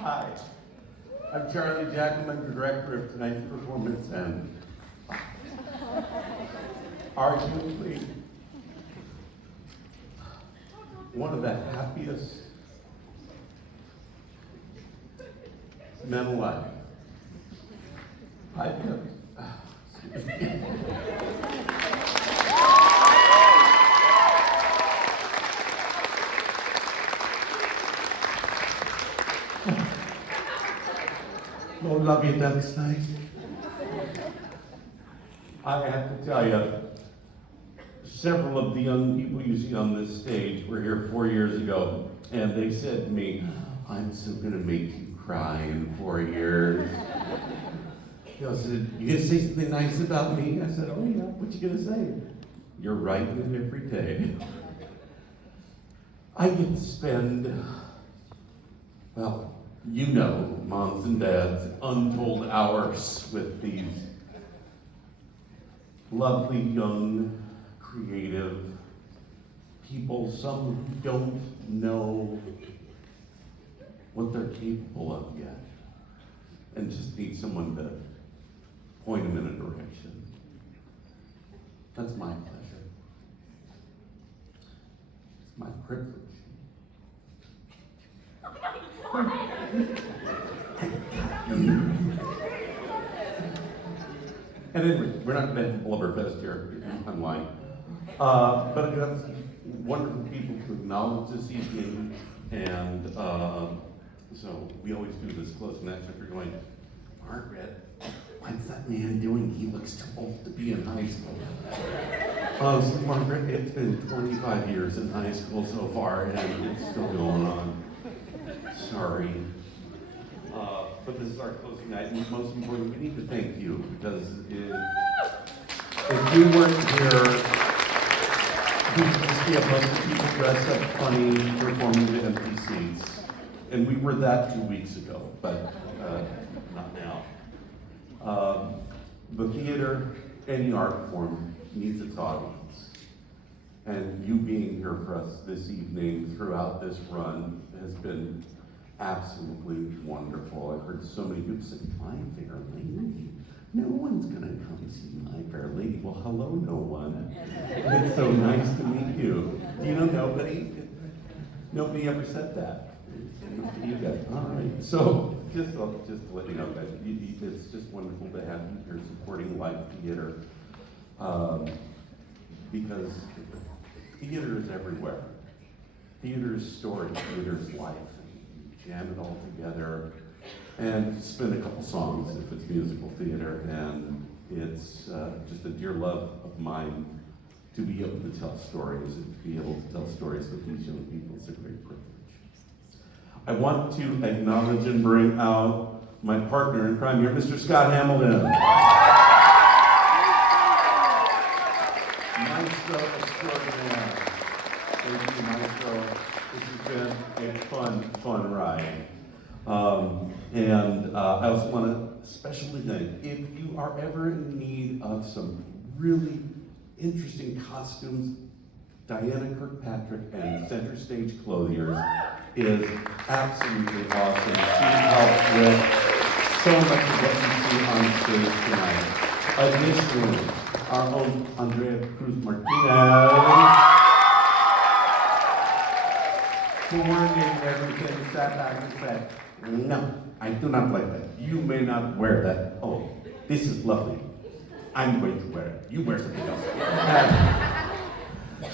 Hi, I'm Charlie Jackam, I'm the director of tonight's performance, and arguably one of the happiest men alive. I've got, excuse me. Oh, love you, that's nice. I have to tell you, several of the young people you see on this stage were here 4 years ago, and they said to me, I'm so gonna make you cry in 4 years. They said, you gonna say something nice about me? I said, oh yeah, what you gonna say? You're writing it every day. I get to spend, well, you know, moms and dads, untold hours with these lovely, young, creative people, some who don't know what they're capable of yet, and just need someone to point them in a direction. That's my pleasure. It's my privilege. And anyway, we're not going to have Blubberfest here. I'm lying. But I've got some wonderful people to acknowledge this evening, and so we always do this close connection. If you're going, Margaret, what's that man doing? He looks too old to be in high school. So Margaret, it's been 25 years in high school so far, and it's still going on. Sorry. But this is our closing night, and most importantly, we need to thank you, because if you weren't here, we'd just be a bunch of people dressed up funny, performing to empty seats. And we were that 2 weeks ago, but not now. The theater, any art form, needs its audience. And you being here for us this evening throughout this run has been absolutely wonderful. I've heard so many people say, My Fair Lady? No one's gonna come see My Fair Lady. Well, hello, no one. It's so nice to meet you. Do you know nobody? Nobody ever said that. You guys, all right. So, just to let you know, guys, it's just wonderful to have you here supporting live theater, because theater is everywhere. Theater is story, theater is life. Jam it all together, and spin a couple songs if it's musical theater, and it's just a dear love of mine to be able to tell stories, and to be able to tell stories with these young people. It's a great privilege. I want to acknowledge and bring out my partner in crime here, Mr. Scott Hamilton. Maestro extraordinaire. Thank you, Maestro. This has been a fun ride. And I also want to especially thank, if you are ever in need of some really interesting costumes, Diana Kirkpatrick and Center Stage Clothiers is absolutely awesome. She helped with so much of what you see on stage tonight. Additionally, our own Andrea Cruz Martinez, who coordinated everything, sat back and said, no, I do not like that. You may not wear that. Oh, this is lovely. I'm going to wear it. You wear something else.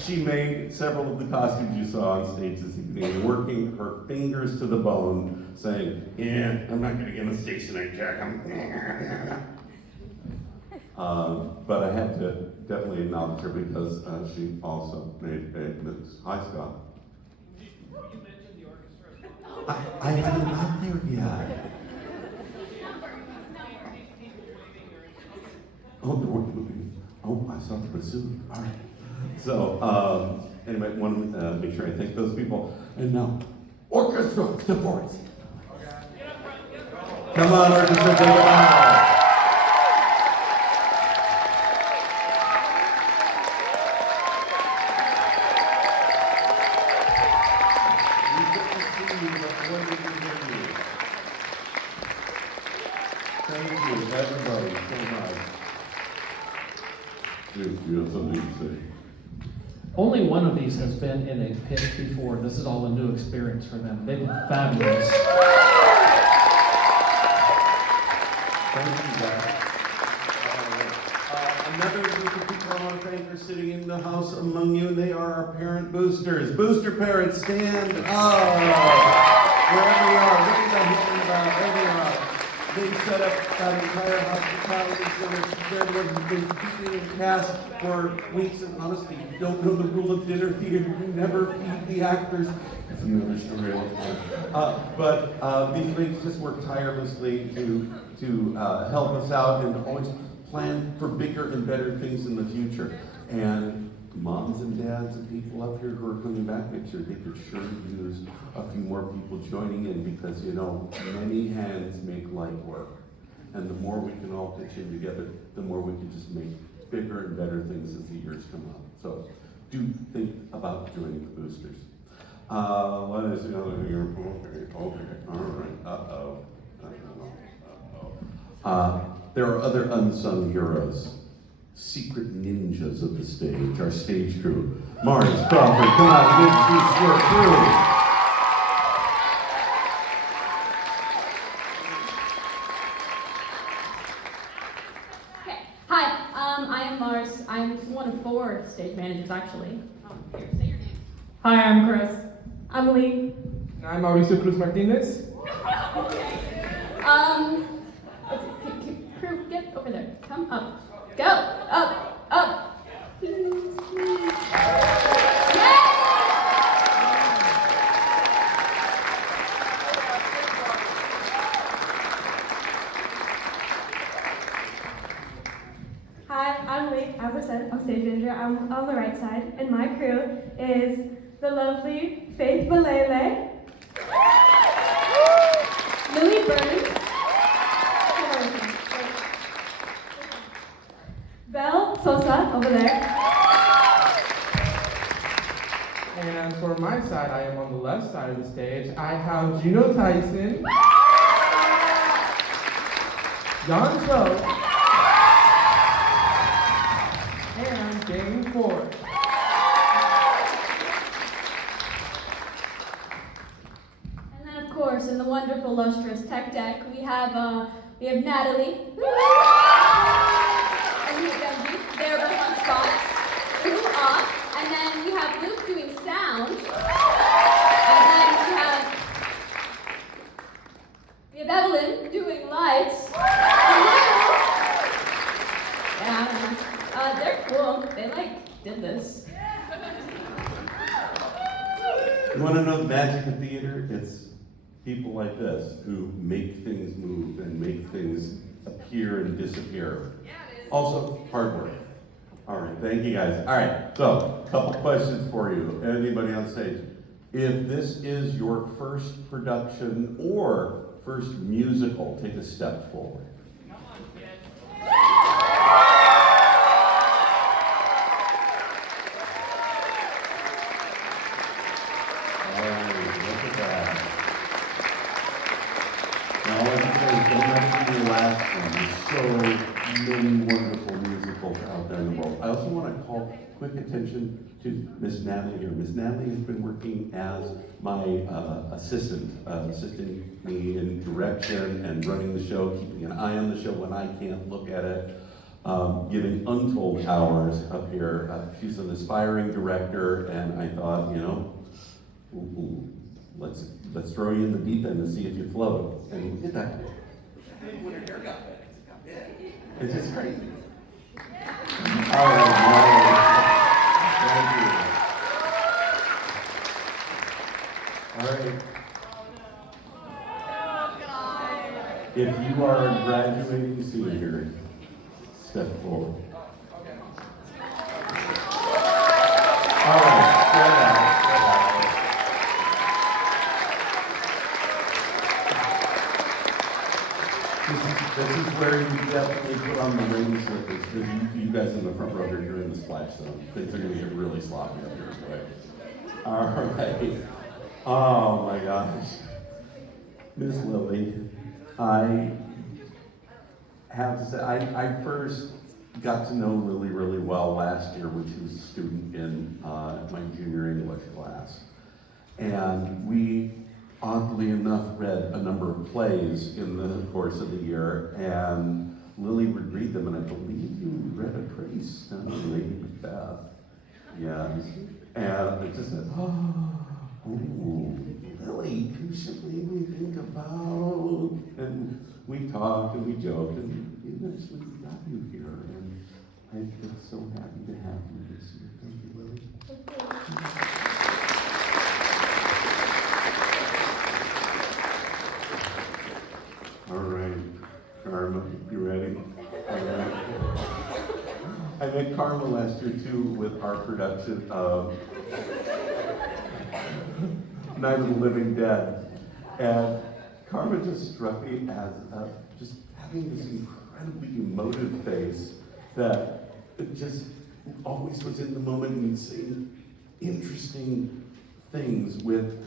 She made several of the costumes you saw on stage this evening, working her fingers to the bone, saying, yeah, I'm not going to get a stationary jack. But I had to definitely acknowledge her because she also made a Miss High Scott. You mentioned the orchestra. I haven't got there yet. Oh, the work movie. Oh, I saw the bassoon. All right. So, anyway, I want to make sure I thank those people. And now, orchestra, step forward. Come on, orchestra, take it out. Thank you, everybody, so much. You have something to say? Only one of these has been in a pit before. This is all a new experience for them. They've been fabulous. Thank you, guys. Another group of people I want to thank for sitting in the house among you. They are our parent boosters. Booster parents, stand up. Wherever you are, raise a hand up, wherever you are. They set up that entire hospitality center. They're the ones who've been feeding and cast for weeks. And honestly, you don't know the rule of dinner theater. You never feed the actors. It's another story all the time. But these ladies just work tirelessly to help us out and always plan for bigger and better things in the future. And moms and dads and people up here who are coming back next year, they could sure use a few more people joining in because, you know, many hands make light work. And the more we can all pitch in together, the more we can just make bigger and better things as the years come up. So do think about joining the boosters. What is the other thing here? Okay, all right, there are other unsung heroes, secret ninjas of the stage, our stage crew. Mars, Crawford, come on, introduce your crew. Okay, hi, I am Mars. I'm one of 4 stage managers, actually. Here, say your name. Hi, I'm Chris. I'm Lee. I'm Mauricio Cruz Martinez. Okay. Crew, get over there. Come up. Go! Up! Up! Please, please. Yay! Hi, I'm Lee. As I said, I'm stage manager. I'm on the right side, and my crew is the lovely Faith Balele, Lily Burns, Belle Sosa over there. And for my side, I am on the left side of the stage. I have Juno Tyson, Jan Cho, and Jamie Ford. And then, of course, in the wonderful, lustrous tech deck, we have Natalee. And MacKenzie. They're both on spots. And then we have Luke doing sound. And then we have Evelyn doing lights. Yeah, they're cool. They did this. You want to know the magic of theater? It's people like this who make things move and make things appear and disappear. Also, hard work. All right, thank you guys. All right, so a couple questions for you. Anybody on stage? If this is your first production or first musical, take a step forward. Come on, kids. All right, look at that. Now, all I can say is don't have to be the last one. There's so many wonderful musicals out there in the world. I also want to call quick attention to Miss Natalee here. Miss Natalee has been working as my assisting me in direction and running the show, keeping an eye on the show when I can't look at it, giving untold hours up here. She's an aspiring director, and I thought, you know, let's throw you in the deep end and see if you float. And we did that. When her hair got big, it's just crazy. All right, thank you. All right. If you are a graduating senior, step forward. All right, stand out. This is where you definitely put on the rain slippers, because you guys in the front row here, you're in the splash zone. Things are going to get really sloppy up here today. All right. Oh my gosh. Miss Lily, have to say, I first got to know Lily really well last year when she was a student in my junior English class. And we, oddly enough, read a number of plays in the course of the year, and Lily would read them, and I believe you read a pretty stunning Lady Macbeth. Yes. And I just said, oh, Lily, who should we think about? And we talked and we joked, and eventually we got you here. And I feel so happy to have you this year. Thank you, Lily. All right, Karma, you ready? All right. I met Karma last year too with our production of Night of the Living Dead. And Karma just struck me as just having this incredibly emotive face that it just always was in the moment and saying interesting things with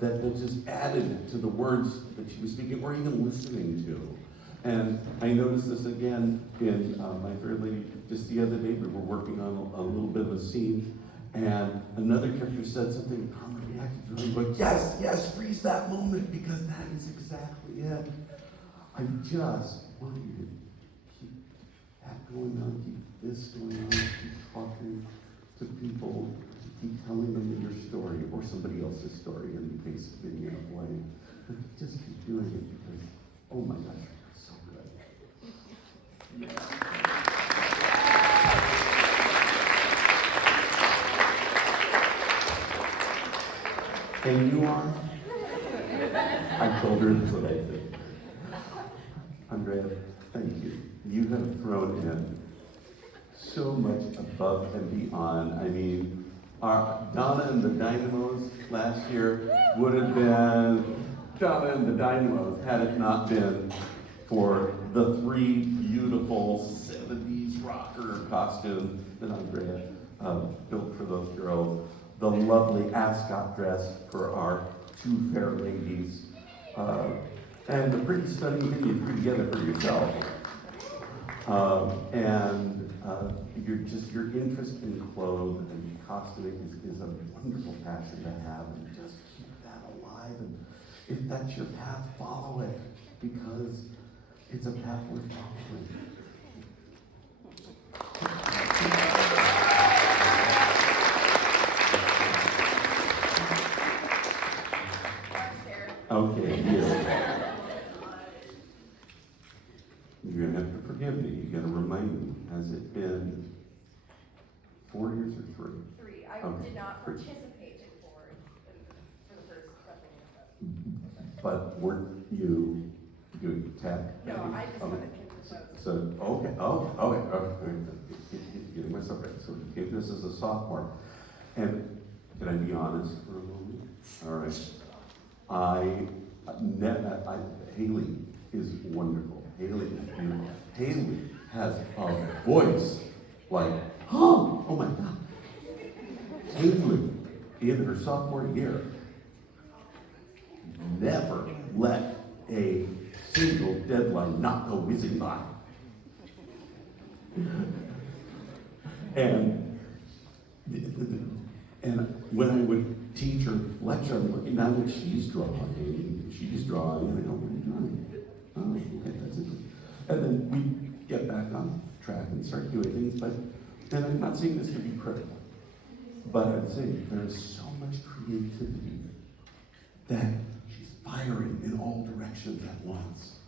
that just added to the words that she was speaking or even listening to. And I noticed this again in My Fair Lady just the other day. We were working on a little bit of a scene, and another character said something, and Karma reacted to it, going, yes, yes, freeze that moment, because that is exactly it. I just want you to keep that going on, keep this going on, keep talking to people, keep telling them your story, or somebody else's story in the case of being in a play. But just keep doing it because, oh my gosh, it's so good. And you are? I told her that's what I think. Andrea, thank you. You have thrown in so much above and beyond. I mean, our Donna and the Dynamos last year would have been Donna and the Dynamos had it not been for the three beautiful 70s rocker costumes that Andrea built for those girls, the lovely ascot dress for our two fair ladies, and the pretty stunning thing you threw together for yourself. Your interest in clothes and costuming is a wonderful passion to have, and just keep that alive. And if that's your path, follow it, because it's a path worth following. Okay, here. You're gonna have to forgive me. You gotta remind me. Has it been 4 years or 3? 3. I Okay. did not 3. participate in for the first couple. But weren't you doing tech? No, I just Okay. wanted to propose. So, okay. Getting myself ready. So we came to this as a sophomore. And can I be honest for a moment? All right. Haley is wonderful. Haley is beautiful. Haley has a voice like, oh my God. Haley, in her sophomore year, never let a single deadline not go whizzing by. And when I would teach or lecture, I'm looking down and she's drawing, and I go, what are you drawing? Oh, okay, that's it. And then we get back on track and start doing things, and I'm not saying this to be critical, but I'd say there's so much creativity that she's firing in all directions at once.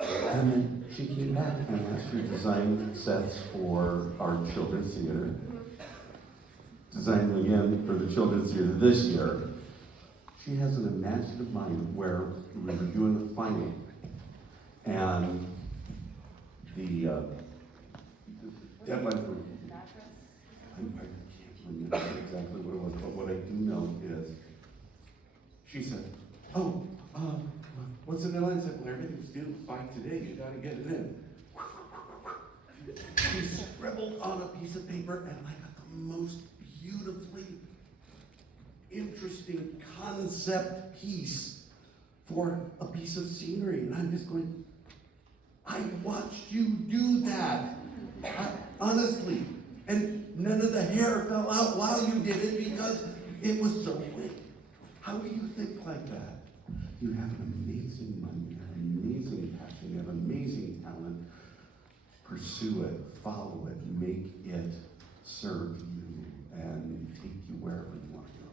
And then she came back and asked her to design sets for our children's theater. Designed again for the children's theater this year. She has an imaginative mind where we were doing the final, and the deadlines were. I can't remember exactly what it was, but what I do know is she said, what's the deadline? I said, well, everything's due by today. You got to get it in. She scribbled on a piece of paper, and I got the most beautifully interesting concept piece for a piece of scenery. And I'm just going, I watched you do that. Honestly. And none of the hair fell out while you did it because it was so quick. How do you think like that? You have an amazing mind, you have an amazing passion, you have amazing talent. Pursue it, follow it, make it serve you, and take you wherever you want to go.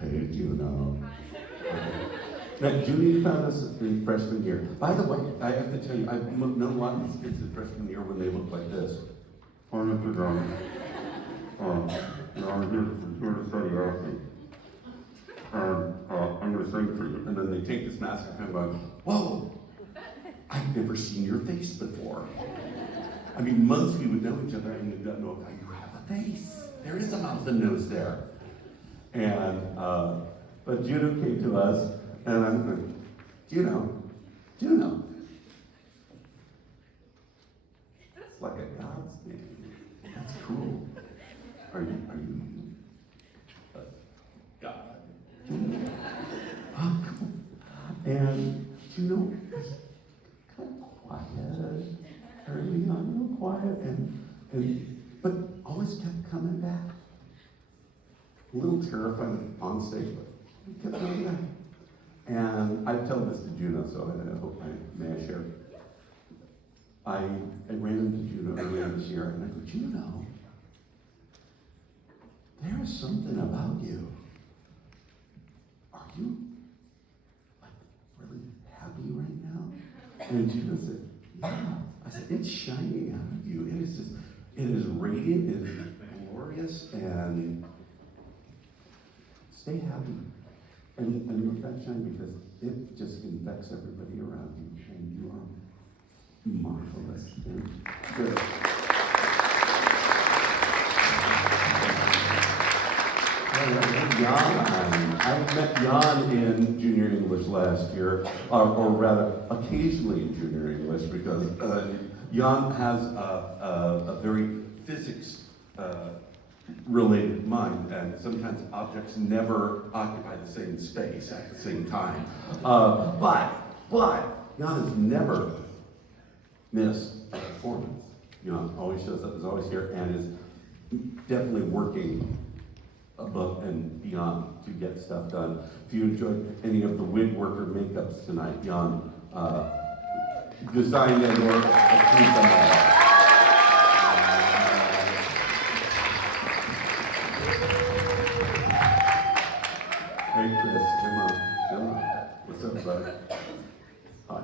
Hey, Juno. Now, Judy found us in freshman year. By the way, I have to tell you, I've known a lot of these kids in freshman year when they look like this. Hi, Mr. Jackam. I'm here to study acting. And I'm going to sing for you. And then they take this mask off and I'm going, whoa, I've never seen your face before. I mean, months we would know each other and you don't know how you have a face. There is a mouth and nose there. And, but Juno came to us and I'm going, Juno. It's like a God's name. That's cool. Are you God? Oh, cool. And Juno was kind of quiet early on, real quiet, but always kept coming back. A little terrified on stage, but he kept coming back. And I tell this to Juno, so I hope may I share. I ran into Juno earlier this year, and I go, Juno, there is something about you. Are you like really happy right now? And Juno said, yeah. I said, it's shining out of you. It is radiant, it is glorious, and stay happy. And let that shine because it just infects everybody around you, and you are marvelous and good. I met Jan in junior English last year, or rather, occasionally in junior English, because Jan has a very physics related mind, and sometimes objects never occupy the same space at the same time. But Jan has never missed a performance. Jan always shows up, is always here, and is definitely working above and beyond to get stuff done. If you enjoyed any of the wig worker makeups tonight, Jan designed them or approved them all. Hey Chris, come on. What's up, bud? Hi.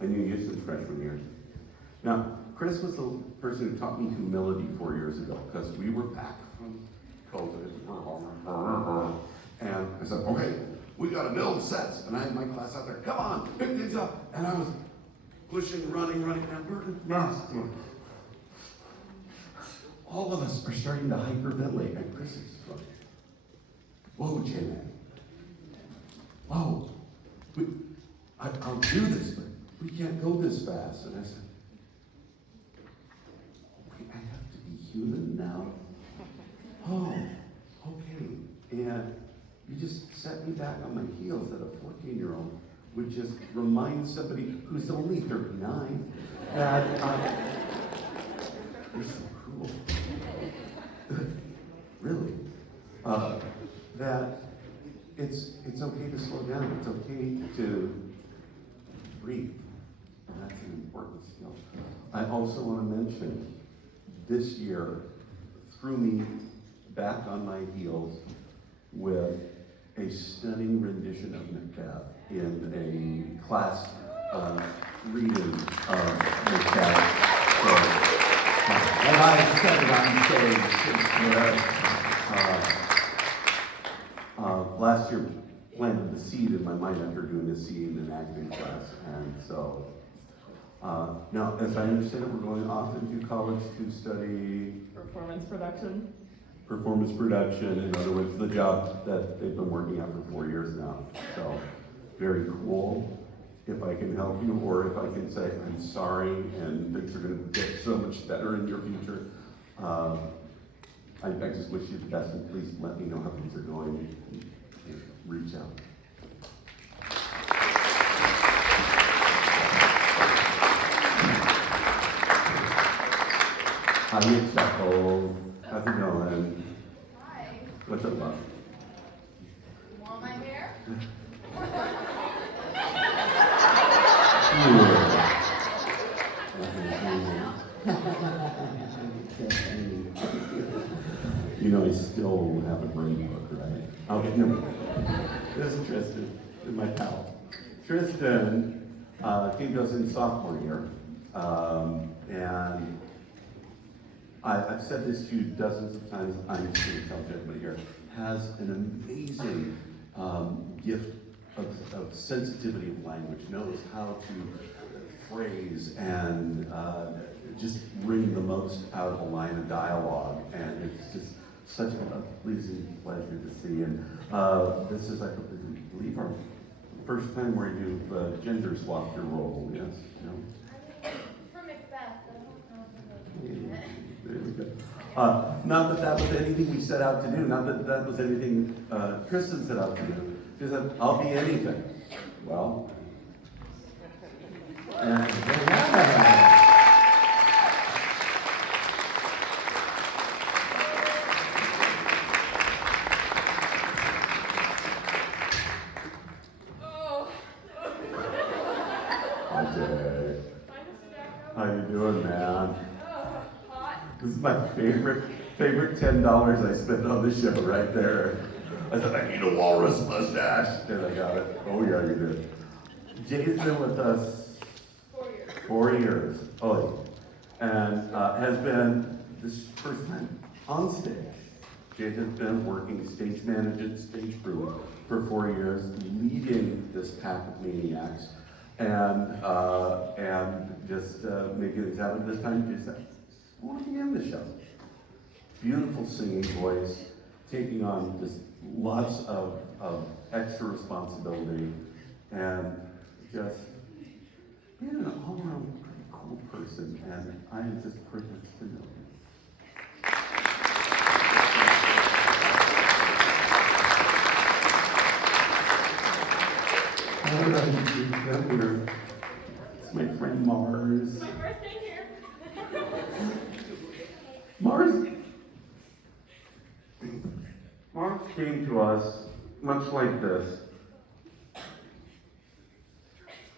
I knew you since freshman year. Now, Chris was the person who taught me humility 4 years ago, because we were back from COVID, and I said, okay, we gotta build sets, and I had my class out there, come on, pick things up, and I was pushing, running, and all of us are starting to hyperventilate, and Chris is like, whoa, J-Man, whoa, I'll do this, but we can't go this fast, and I said, I have to be human now? Oh, okay. And you just set me back on my heels that a 14-year-old would just remind somebody who's only 39 that you're so cruel. Really. That it's okay to slow down. It's okay to breathe. And that's an important skill. I also want to mention this year threw me back on my heels with a stunning rendition of Macbeth in a class reading of Macbeth. And I said it on stage. Last year planted the seed in my mind after doing a scene in acting class, and so now, as I understand it, we're going off into college to study Performance production. Performance production, in other words, the job that they've been working on for 4 years now. So, very cool. if I can help you, or if I can say, I'm sorry, and things are gonna get so much better in your future. I just wish you the best, and please let me know how things are going. And reach out. How you chuckle? How's it going? Hi. What's up, love? You want my hair? You know, I still have a brain book, right? Okay, no. This is Tristyn, my pal. Tristyn came to us in sophomore year, and I've said this to you dozens of times. I'm just going to tell everybody here. Has an amazing gift of sensitivity of language. Knows how to phrase and just bring the most out of a line of dialogue, and it's just such a pleasing pleasure to see. And this is, I believe, our first time where you've gender swapped your role. Yes. No? From Macbeth, but I don't know if There we go. Not that was anything we set out to do. Not that was anything Tristyn set out to do. She said, "I'll be anything." Well, and there you have it. Oh. Okay. Hi, Mr. Jackam. How you doing, man? Oh, hot. This is my favorite $10 I spent on the show right there. I said, I need a walrus mustache, and I got it. Oh yeah, you did. Jay's been with us 4 years. 4 years. Oh, and has been this first time on stage. Jay has been working stage management, stage crew for 4 years, leading this pack of maniacs, and just making things happen. This time, Jay said, I want to be in the show. Beautiful singing voice, taking on just lots of extra responsibility, and just being an all-around pretty cool person, and I am just privileged to know him. All right, it's my friend Mars. My birthday here. Mars came to us much like this,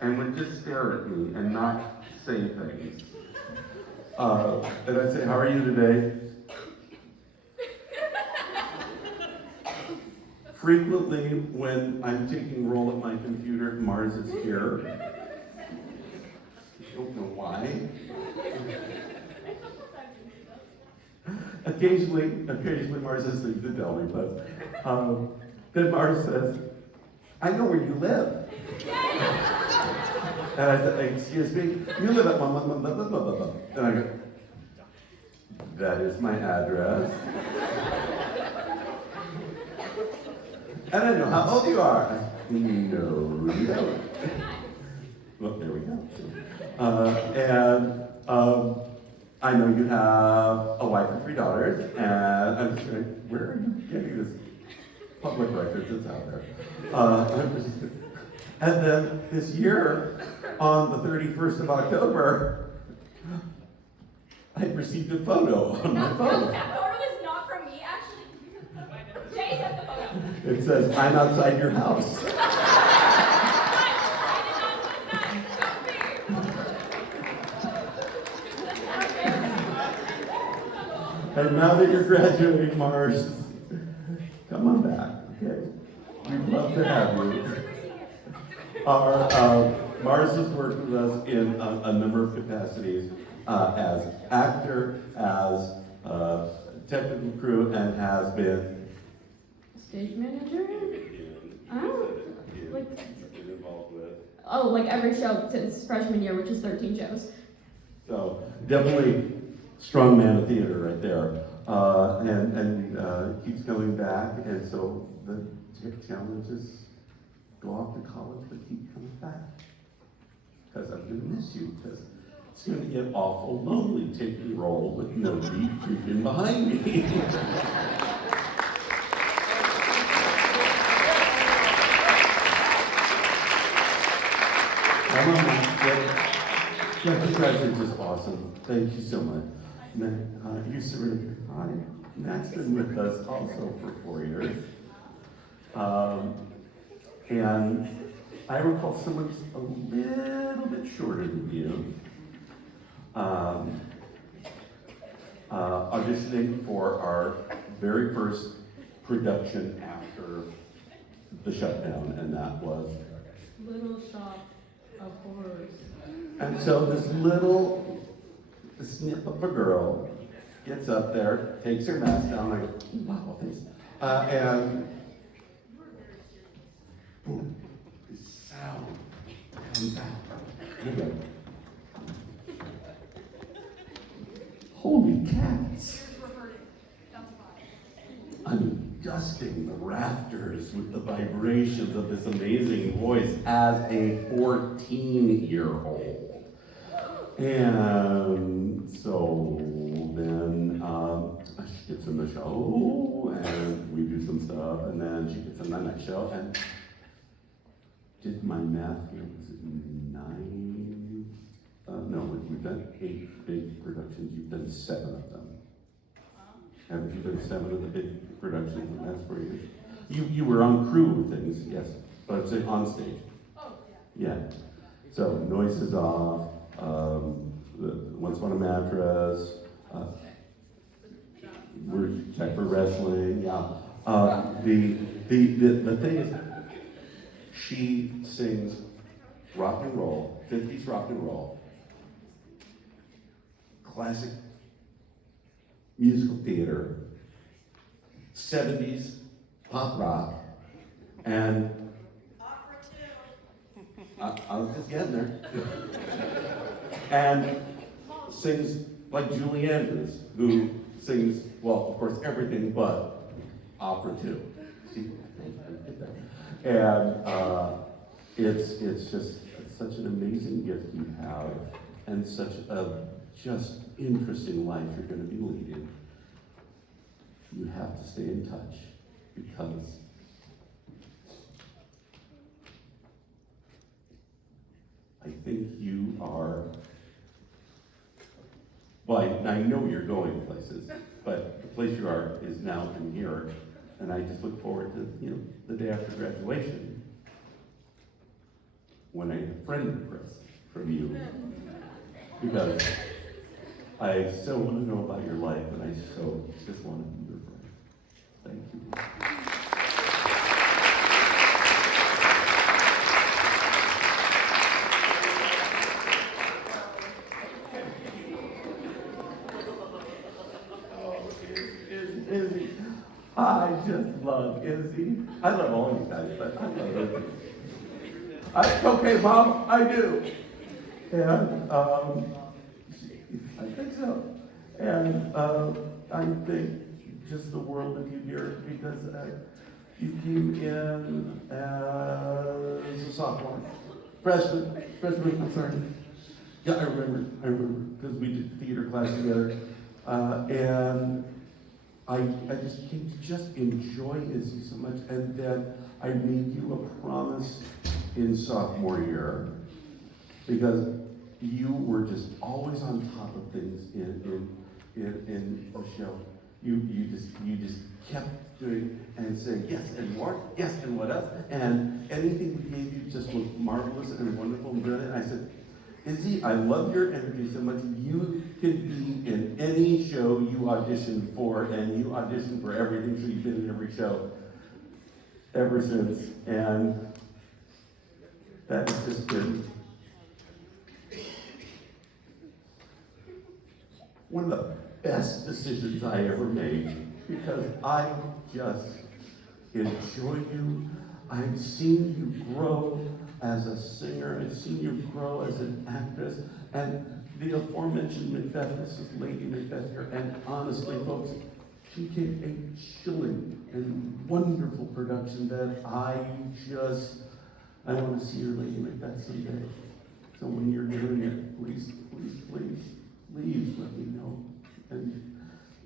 and would just stare at me and not say things. And I'd say, how are you today? Frequently, when I'm taking roll at my computer, Mars is here. I don't know why. Occasionally Mars says things to tell me, but then Mars says, I know where you live. And I said, excuse me, you live at blah, blah, blah, blah, blah, blah, blah. And I go, that is my address. And I know how old you are. No, you don't. Well, there we go. I know you have a wife and 3 daughters, and I'm just like, where are you getting this public records that's out there? And then this year, on the 31st of October, I received a photo on my phone. That photo is not from me, actually. Jay sent the photo. It says, I'm outside your house. And now that you're graduating, Mars, come on back, okay? We'd love to have you. Mars has worked with us in a number of capacities as actor, as technical crew, and has been Stage manager? I don't, like, involved with. oh, like every show since freshman year, which is 13 shows. So definitely strong man of theater right there, and keeps coming back, and so the challenge is go off to college but keep coming back. because I'm going to miss you, because it's going to get awful lonely taking a role with nobody creeping behind me. Dr. President was awesome. Thank you so much. You surrendered. Hi. Matt's been with us also for 4 years. And I recall someone's a little bit shorter than you. Auditioning for our very first production after the shutdown, and that was Little Shop of Horrors. And so this little snip of a girl gets up there, takes her mask down, I go, wow, thanks. And boom, this sound comes out. You go, holy cats. I mean, dusting the rafters with the vibrations of this amazing voice as a 14-year-old. And so then she gets in the show, and we do some stuff, and then she gets in the next show, and did my math here, was it 9? No, we've done 8 big productions, you've done 7 of them. Haven't you done 7 of the big productions, and that's where you were on crew with things, yes, but it's on stage. Oh, Yeah. So Noise is Off, Once Upon a Mattress, we're Check for Wrestling, yeah. The thing is, she sings rock and roll, 50s rock and roll, classic musical theater, 70s pop rock, and I was just getting there. And sings like Julie Andrews, who sings, well, of course, everything but opera too. See? And it's such an amazing gift you have, and such a just interesting life you're going to be leading. You have to stay in touch, because I think you are, well, I know you're going places, but the place you are is now in here, and I just look forward to, the day after graduation, when I friend request from you, because I so want to know about your life, and I so just want to be your friend. Thank you. Izzy. I just love Izzy. I love all you guys, but I love Izzy. Okay, Mom, I do. And I think so. And I think just the world of you here, because you came in as a sophomore. Freshman, I'm sorry. Yeah, I remember, because we did theater class together. And I just came to just enjoy Izzy so much, and then I made you a promise in sophomore year, because you were just always on top of things in the show. You just kept doing and saying yes and more, yes and what else, and anything we gave you just was marvelous and wonderful and brilliant. I said, Izzy, I love your energy so much. You can be in any show you audition for, and you audition for everything, so you've been in every show ever since. And that has just been one of the best decisions I ever made, because I just enjoy you. I've seen you grow as a singer, I've seen you grow as an actress, and the aforementioned Macbeth, this is Lady Macbeth here, and honestly, folks, she gave a chilling and wonderful production that I want to see your Lady Macbeth someday. So when you're doing it, please let me know. And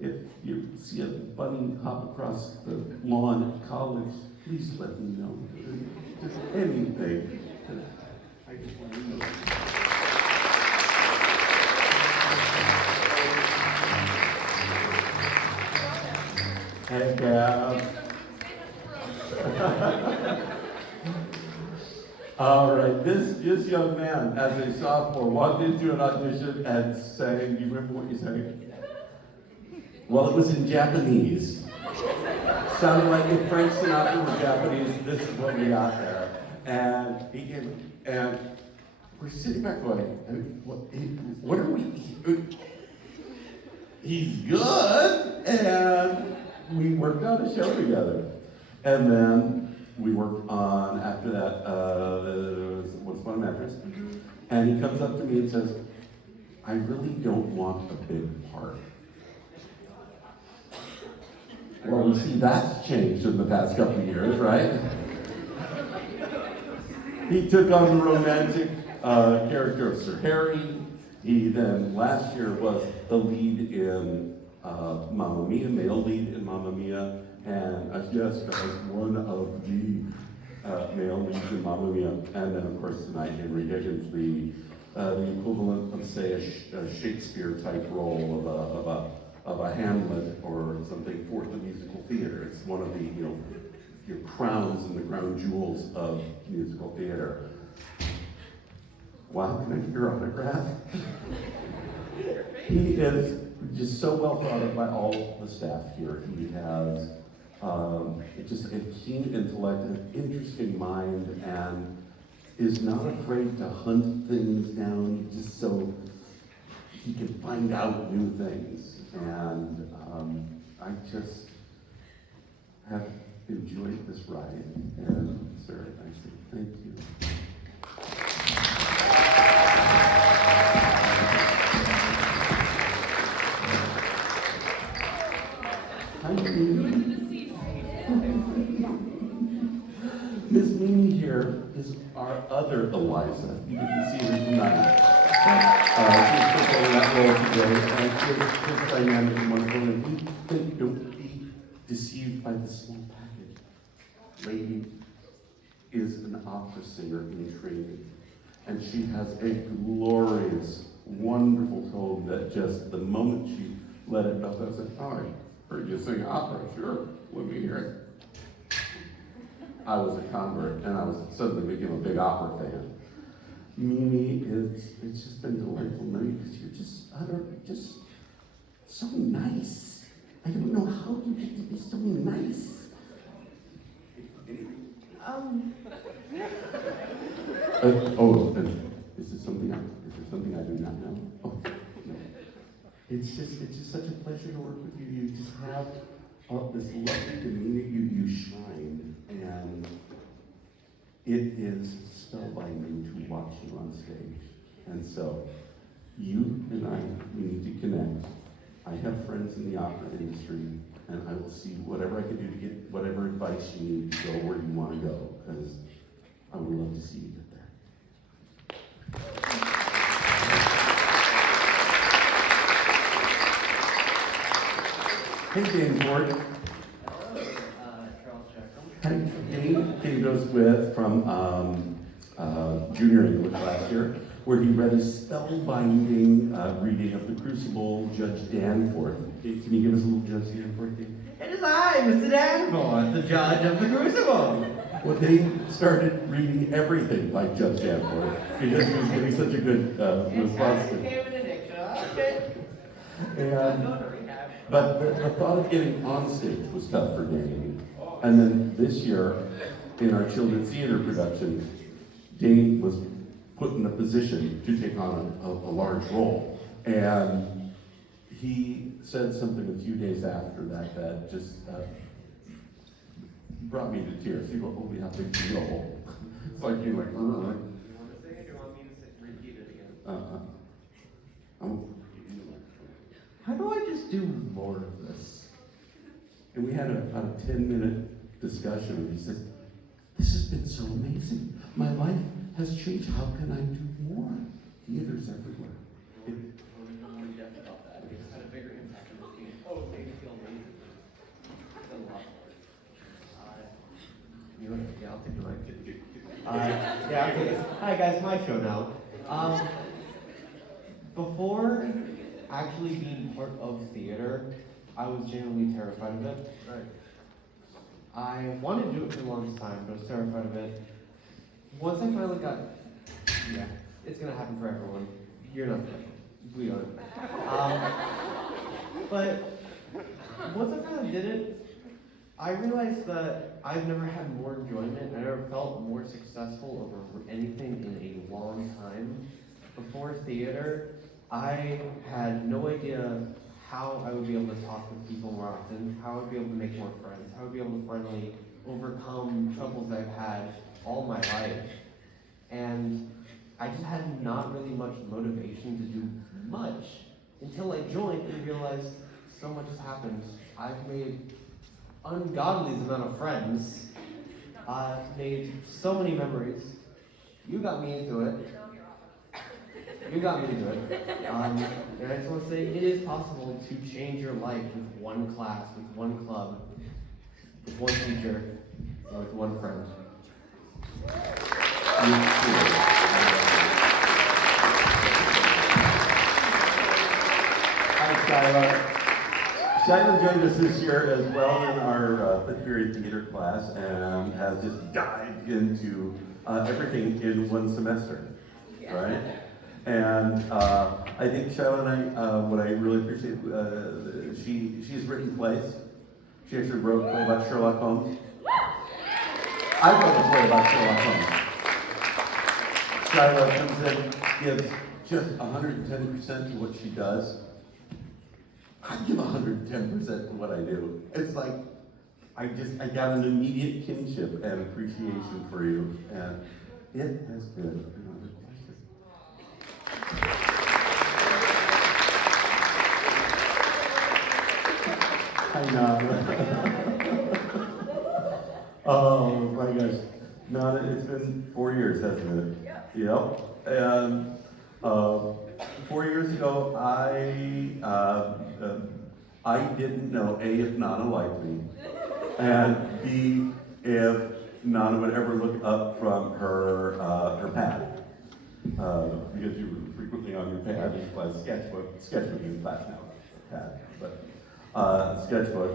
if you see a bunny hop across the lawn at college, please let me know. Just anything. I just want to know. Hey, Gab. All right, this young man, as a sophomore, walked into an audition and sang, do you remember what you sang? Well, it was in Japanese. Sounded like if Frank Sinatra were Japanese, this is what we got there. And he came, and we're sitting back going, what are we, he's good, and we worked on a show together. And then we worked on, after that, Once Upon a Mattress. And he comes up to me and says, I really don't want a big part. Well, we see that's changed in the past couple of years, right? He took on the romantic character of Sir Harry. He then, last year, was the lead in Mamma Mia, male lead in Mamma Mia. And yes, guys, one of the male leads in Mamma Mia. And then, of course, tonight, Henry Higgins, the equivalent of, say, a Shakespeare-type role of a Hamlet or something for the musical theater. It's one of the, your crowns and the crown jewels of musical theater. Wow, can I get your autograph? He is just so well thought of by all the staff here. He has just a keen intellect, an interesting mind, and is not afraid to hunt things down just so he can find out new things. And I just have enjoyed this ride. And sir, I say thank you. Hi, Mimi. Miss Mimi here is our other Eliza. You can see her tonight. She's performing that role today, and it's dynamic and wonderful. And don't be deceived by the small package. Lady is an opera singer in training, and she has a glorious, wonderful tone that just the moment she let it out, I said, "Oh, I heard you sing opera. Sure, let me hear it." I was a convert, and I was suddenly became a big opera fan. Mimi, it's just been delightful knowing you because you're just so nice. I don't know how you get to be so nice. Is there something I do not know? Oh, no. It's just such a pleasure to work with you. You just have this lovely demeanor. You shine, and it is spellbinding to watch you on stage. And so, you and I, we need to connect. I have friends in the opera industry, and I will see whatever I can do to get whatever advice you need to go where you want to go, because I would love to see you get there. Hey, Dan Ford. Charles Jackam. Dane goes with from Junior English last year, where he read a spellbinding reading of The Crucible, Judge Danforth. Can you give us a little Judge Danforth? It is I, Mr. Danforth, the judge of the Crucible. Well, they started reading everything like Judge Danforth because he was getting such a good response. But the thought of getting on stage was tough for Dane. And then this year, in our children's theater production, Dane was put in a position to take on a large role. And he said something a few days after that just brought me to tears. He goes, "Oh, we have to deal." It's like you're like, You want to sing it, or do you want me to repeat it again? How do I just do more of this? And we had about a 10-minute discussion, and he says, "This has been so amazing. My life has changed. How can I do more?" theaters everywhere. I'm more depth about that. It's had a bigger impact on the team. Oh, it made me feel amazing. It's a lot more. You want to, yeah, I'll take the mic. Yeah, I'll take it. Hi guys, my show now. Before actually being part of theater, I was genuinely terrified of it. Right. I wanted to do it for the longest time, but I was terrified of it. Once I finally got, yeah, it's gonna happen for everyone. You're not special. We are. But once I finally did it, I realized that I've never had more enjoyment. I never felt more successful over anything in a long time. Before theater, I had no idea how I would be able to talk with people more often, how I would be able to make more friends, how I would be able to finally overcome troubles I've had all my life. And I just had not really much motivation to do much until I joined and realized so much has happened. I've made ungodly amount of friends. I've made so many memories. You got me into it. You got me into it. And I just want to say it is possible to change your life with one class, with one club, with one teacher, or with one friend. Hi, Skylar. Skylar joined us this year as well in our fifth period theater class and has just dived into everything in one semester, right? And I think Shyla and I, what I really appreciate, she's written plays. She actually wrote a play about Sherlock Holmes. I wrote a play about Sherlock Holmes. Shyla comes in, gives just 110% to what she does. I give 110% to what I do. It's like, I got an immediate kinship and appreciation for you. And it has been another pleasure. Hi, Nana. Oh my gosh. Nana, it's been 4 years, hasn't it? Yep. And 4 years ago, I didn't know, A, if Nana liked me, and B, if Nana would ever look up from her pad. Because you were frequently on your pad in class, sketchbook in class now, pad, but sketchbook.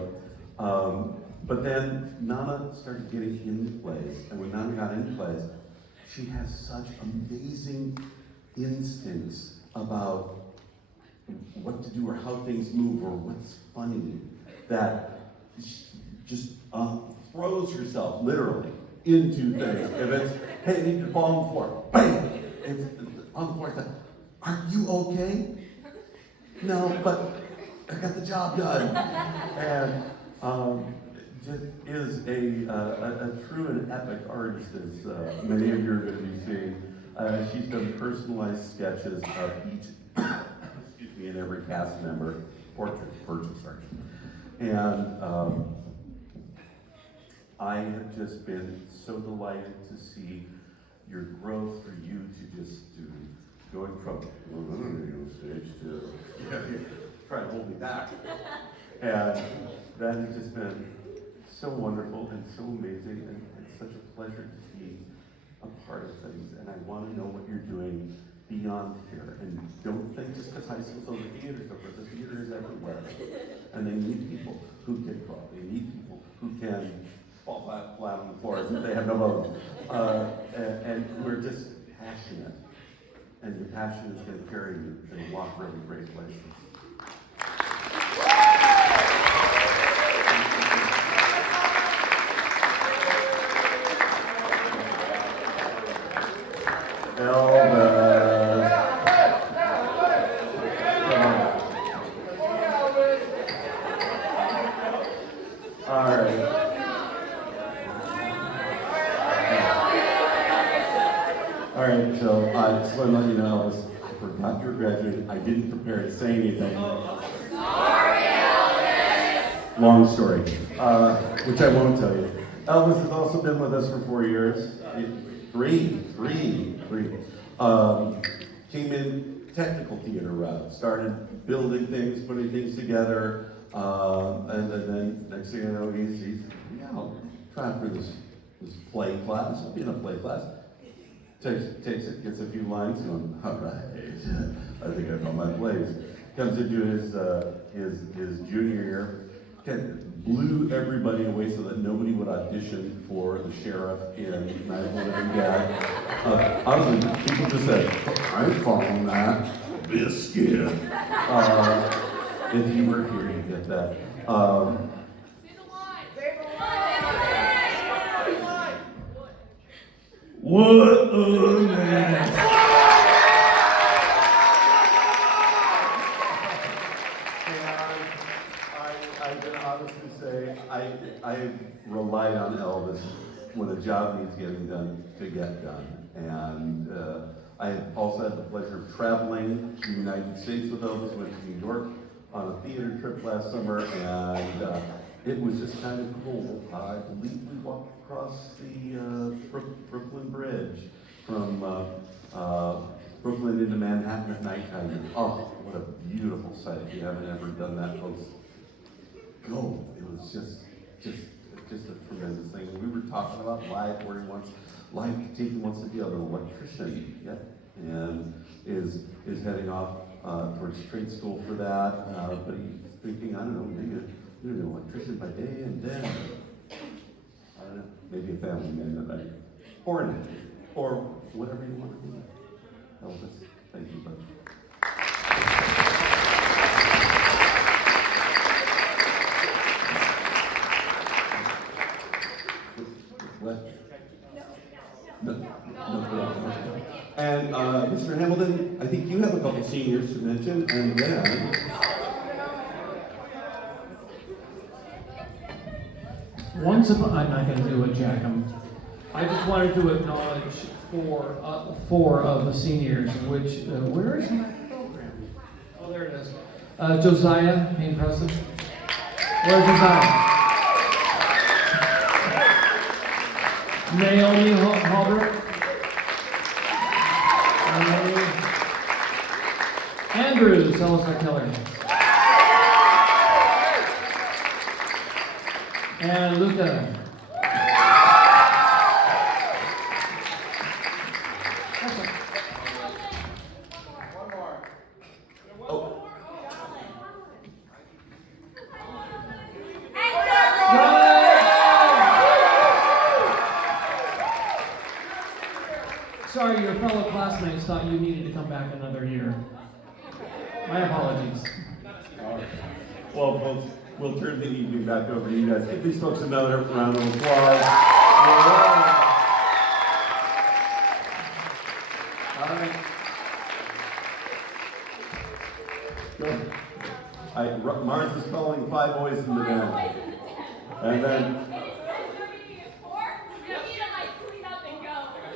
But then Nana started getting into plays, and when Nana got into plays, she has such amazing instincts about what to do or how things move or what's funny that she just throws herself literally into things. If it's, hey, you need to fall on the floor, bam! It's on the floor. It's like, are you okay? No, but I got the job done. And just is a true and epic artist, as many of you are going to be seeing. She's done personalized sketches of each, excuse me, and every cast member, portraits, sorry. And I have just been so delighted to see your growth, for you to just going from on stage to trying to hold me back. And that has just been so wonderful and so amazing, and it's such a pleasure to be a part of things. And I want to know what you're doing beyond here. And don't think just because high school's over, theater's over. The theater is everywhere. And they need people who can draw. They need people who can fall flat on the floor as if they have no bones. And we're just passionate. And your passion is going to carry you and walk really great places. Elvis. All right. All right, so I just want to let you know, Elvis, I forgot you were graduating. I didn't prepare to say anything. Sorry, Elvis! Long story, which I won't tell you. Elvis has also been with us for 4 years. Three. came in technical theater route, started building things, putting things together, and then next thing I know, he's trying for this play class. I'll be in a play class. Takes it, gets a few lines, going, all right, I think I know my plays. Comes into his junior year, blew everybody away so that nobody would audition for the sheriff in Night of the Living Dead. Honestly, people just said, I ain't following that. Biscuit. If you were here, you get that. What a mess. I can honestly say I relied on Elvis when a job needs getting done to get done. And I also had the pleasure of traveling to the United States with Elvis. Went to New York on a theater trip last summer, and it was just kind of cool. I believe we walked across the Brooklyn Bridge from Brooklyn into Manhattan at nighttime. Oh, what a beautiful sight. If you haven't ever done that, folks, go. It was just a tremendous thing. We were talking about life, where he wants to be an electrician, and is heading off towards trade school for that. But he's thinking, I don't know, maybe an electrician by day and then, I don't know, maybe a family man at night, or an actor, or whatever you want to do. Elvis, thank you, buddy. What? No. And Mr. Hamilton, I think you have a couple seniors to mention, and then I'm not going to do a Jackam. I just wanted to acknowledge four of the seniors, which, where is my program? Oh, there it is. Josiah, main president. Where's Josiah? Naomi Halbert. Andrew Salazar Keller. And Luca. One more. oh, Sorry, your fellow classmates thought you needed to come back another year. My apologies. all right. Well, folks, we'll turn the evening back over to you guys. Give these folks another round of applause. All right. Go. Mars is calling 5 boys in the band. And then,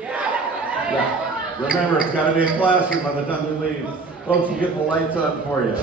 yeah, remember, it's got to be a classroom by the time we leave. Folks, we'll get the lights on for you.